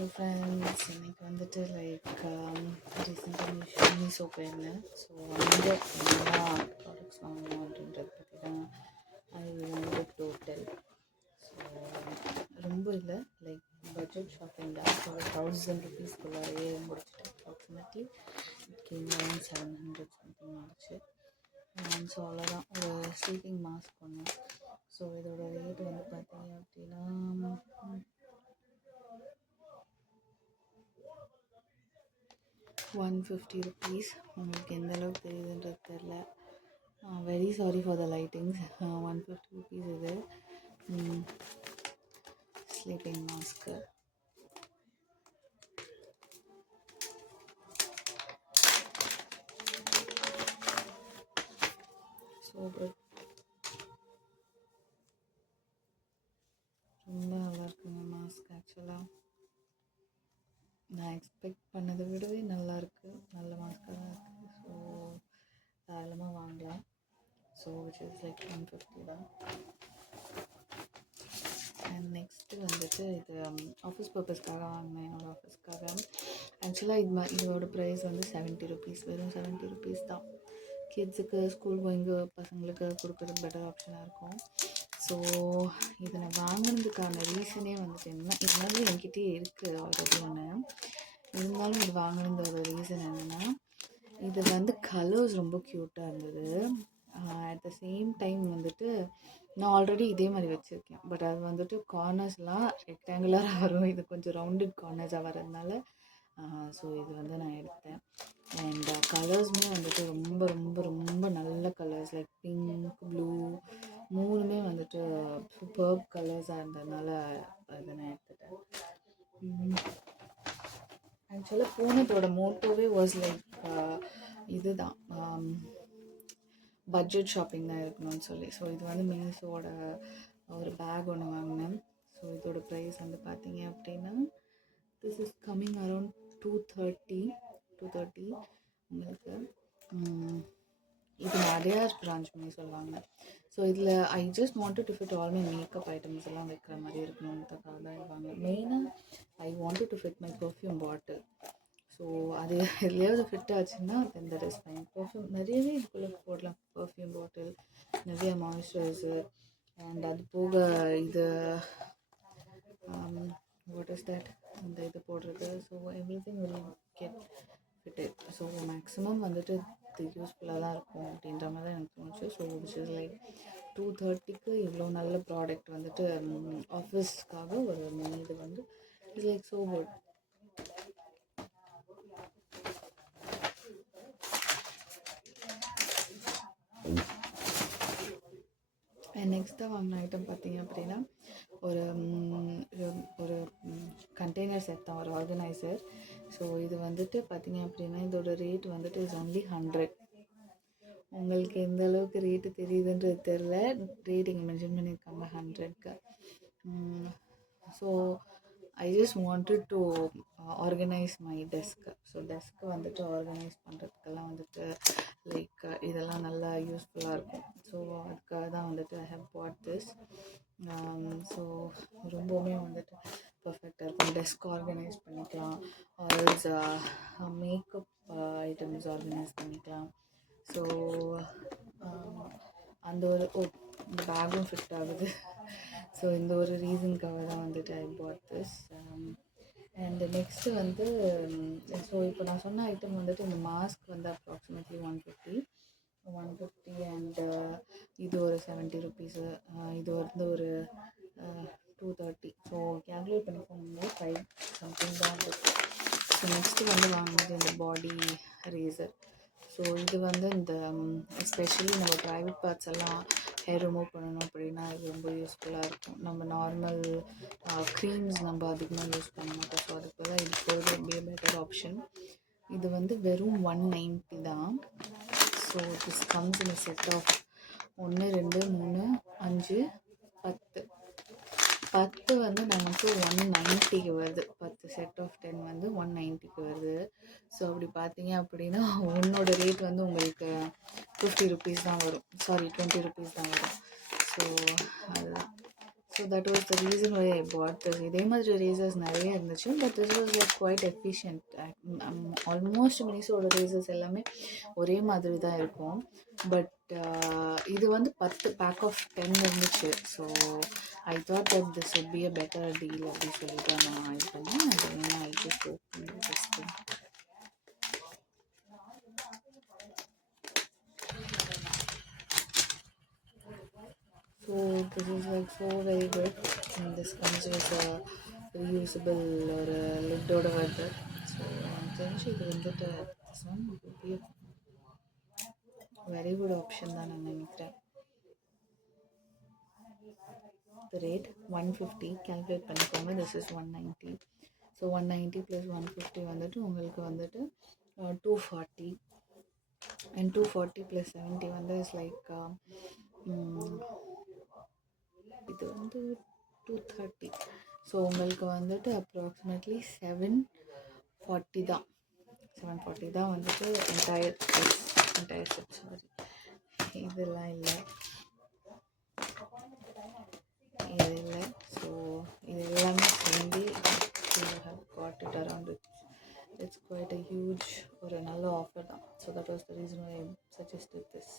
Hello friends, இன்னைக்கு வந்துட்டு ரீசெண்டாக மீஷோ போயிருந்தேன். ஸோ அங்கே எல்லா ப்ராடக்ட்ஸ் வாங்கணும் அப்படின்றத பற்றி தான் I wanted to tell. So ரொம்ப இல்லை, பட்ஜெட் ஷாப்பிங் தான். ஸோ 1000 ருபீஸ்க்குள்ளாரையே முடிச்சுட்டு approximately it came around 700 something ஆச்சு. ஸோ அவ்வளோதான். ஒரு ஸ்லீப்பிங் மாஸ்க் ஒன்று. ஸோ இதோட ரேட் வந்து பார்த்தீங்க அப்படின்னா 150 rupees. உங்களுக்கு எந்த அளவுக்கு தெரியுதுன்றது தெரில. Very sorry for the lightings. 150 rupees இது ஸ்லீப்பிங் மாஸ்க்கு. ஸோ குட், ரொம்ப நல்லா இருக்குங்க மாஸ்க். ஆக்சுவலாக நான் எக்ஸ்பெக்ட் பண்ணதை விடவே நல்லாயிருக்கு, நல்ல மாஸ்க்காக தான் இருக்குது. ஸோ தாராளமாக வாங்கலாம். ஸோ விச் இஸ் 150 தான். அண்ட் நெக்ஸ்ட்டு வந்துட்டு இது ஆஃபீஸ் பர்பஸ்க்காக வாங்கினேன், என்னோடய ஆஃபீஸ்க்காக. ஆக்சுவலாக இதோட ப்ரைஸ் வந்து 70 rupees, வெறும் 70 rupees தான். கிட்ஸுக்கு ஸ்கூல் கோயிங்க பசங்களுக்கு கொடுக்குறதுக்கு பெட்டர் ஆப்ஷனாக இருக்கும். ஸோ இதை நான் வாங்கினதுக்கான ரீசனே வந்துட்டு என்ன, இருந்தாலும் என்கிட்டயே இருக்குது ஆல்ரெடி ஒன்று. இருந்தாலும் இது வாங்கினதோட ரீசன் என்னென்னா, இது வந்து கலர்ஸ் ரொம்ப க்யூட்டாக இருந்தது. அட் த சேம் டைம் வந்துட்டு நான் ஆல்ரெடி இதே மாதிரி வச்சுருக்கேன். பட் அது வந்துட்டு கார்னர்ஸ்லாம் ரெக்டாங்குலராக வரும், இது கொஞ்சம் ரவுண்டட் கார்னர்ஸாக வரதுனால ஸோ இது வந்து நான் எடுத்தேன். அண்ட் கலர்ஸுமே வந்துட்டு ரொம்ப ரொம்ப ரொம்ப நல்ல கலர்ஸ், பிங்க், ப்ளூ, மூணுமே வந்துட்டு சூப்பர்ப் கலர்ஸாக இருந்ததுனால அதை நான் எடுத்துட்டேன். ஆக்சுவலாக போனதோட மோட்டோவே வாஸ் இதுதான், பட்ஜெட் ஷாப்பிங் தான் இருக்கணும்னு சொல்லி. ஸோ இது வந்து மீஷோட ஒரு பேக் ஒன்று வாங்கினேன். ஸோ இதோட ப்ரைஸ் வந்து பார்த்தீங்க அப்படின்னா திஸ் இஸ் கம்மிங் அரௌண்ட் 230 உங்களுக்கு. இது நான் அடையார் பிரான்ச் பண்ணி சொல்லுவாங்க. ஸோ இதில் ஐ just wanted to fit all my makeup items எல்லாம் வைக்கிற மாதிரி இருக்கணுன்றதுக்காக தான் வாங்க. மெயினாக I wanted to fit my perfume bottle. So அது எதுலையாவது ஃபிட் ஆச்சுன்னா தென் தட் இஸ் ஃபைன். பர்ஃப்யூம் நிறையவே இதுக்குள்ளே போடலாம், பர்ஃப்யூம் பாட்டில், நிறைய மாய்ஸ்சரைசர், அண்ட் அது போக இது வாட் இஸ் தட், அந்த இது போடுறது. So everything will get fitted. So maximum வந்துட்டு இது யூஸ்ஃபுல்லாக தான் இருக்கும் அப்படின்ற மாதிரி தான் எனக்கு தோணுச்சு. ஸோ விச் இஸ் 230க்கு இவ்வளோ நல்ல ப்ராடக்ட் வந்துட்டு ஆஃபீஸ்க்காக ஒரு இது வந்து இட்ஸ் ஸோ குட். அண்ட் நெக்ஸ்ட்டாக வாங்கின ஐட்டம் பார்த்தீங்க அப்படின்னா ஒரு ஒரு கண்டெய்னர் செட் தான், ஒரு ஆர்கனைசர். ஸோ இது வந்துட்டு பார்த்தீங்க அப்படின்னா இதோட ரேட் வந்துட்டு இஸ் ஒன்லி 100. உங்களுக்கு எந்த அளவுக்கு ரேட்டு தெரியுதுன்றது தெரில, ரேட்டிங் மென்ஷன் பண்ணியிருக்காங்க 100க்கு. So I just wanted to organise my desk. So desk வந்துட்டு ஆர்கனைஸ் பண்ணுறதுக்கெல்லாம் வந்துட்டு இதெல்லாம் நல்லா யூஸ்ஃபுல்லாக இருக்கும். ஸோ அதுக்காக தான் வந்துட்டு I have bought this. So ரொம்பவுமே வந்துட்டு பர்ஃபெக்டாக இருக்கும். டெஸ்க் ஆர்கனைஸ் பண்ணிக்கலாம், ஆல்ஸ் மேக்கப் ஐட்டம்ஸ் ஆர்கனைஸ் பண்ணிக்கலாம். ஸோ அந்த ஒரு இந்த பேக்கும் ஃபிட் ஆகுது. ஸோ இந்த ஒரு ரீசனுக்காக தான் வந்துட்டு ஐ பாட் திஸ். அண்ட் நெக்ஸ்ட்டு வந்து ஸோ இப்போ நான் சொன்ன ஐட்டம் வந்துட்டு இந்த மாஸ்க் வந்து அப்ராக்சிமேட்லி 150 அண்ட் இது ஒரு 70 rupees, இது வந்து ஒரு 230. ஸோ கேல்குலேட் பண்ணி போனோம்னா 5 something தான் இருக்குது. ஸோ நெக்ஸ்ட்டு வந்து வாங்கினது இந்த பாடி ரேசர். ஸோ இது வந்து இந்த எஸ்பெஷலி நம்ம ப்ரைவேட் பார்ட்ஸ் எல்லாம் ஹேர் ரிமூவ் பண்ணணும் அப்படின்னா இது ரொம்ப யூஸ்ஃபுல்லாக இருக்கும். நம்ம நார்மல் க்ரீம்ஸ் நம்ம அதிகமாக யூஸ் பண்ண மாட்டோம். ஸோ அதுக்கு தான் இது போகிறது அப்படியே பெட்டர் ஆப்ஷன். இது வந்து வெறும் 190 தான். So this comes in set of 1 2 3 5 10 வந்து நமக்கு 190க்கு வருது. 10 செட் ஆஃப் 10 வந்து 190க்கு வருது. ஸோ அப்படி பார்த்தீங்க அப்படின்னா உன்னோட ரேட் வந்து உங்களுக்கு 50 rupees தான் வரும், சாரி 20 rupees தான் வரும். ஸோ அது so so that was the reason why I bought this. இதே மாதிரி ரேசர்ஸ் நிறைய இருந்துச்சு, but this was like quite efficient. Almost மினிஸோட ரேசர்ஸ் எல்லாமே ஒரே மாதிரி தான் இருக்கும். பட் இது வந்து 10 பேக் ஆஃப் 10 இருந்துச்சு. So I thought that this would be a better deal அப்படின்னு சொல்லிட்டு நான் இது பண்ணேன். அது வேணா I just open this thing. So this is like so very good, and this comes with a reusable or a lid ஓட வருது. So எனக்கு தெரிஞ்சு இது வந்துட்டு this one would be a very good option தான் நான் நினைக்கிறேன். The rate 150 calculate பண்ணிக்கோங்க. this is 190. ஸோ 190 + 150 வந்துட்டு உங்களுக்கு வந்துட்டு 240, and 240 + 70 வந்து இஸ் லைக் இது வந்து 230. ஸோ உங்களுக்கு வந்துட்டு அப்ராக்சிமேட்லி 740 தான். 740 தான் வந்துட்டு என்டையர் செட். சாரி, இதெல்லாம் இல்லை, இது இல்லை. ஸோ இது எல்லாமே சேர்ந்து got it around. It's quite a huge ஒரு நல்ல ஆஃபர் தான். So that was the reason I suggested this.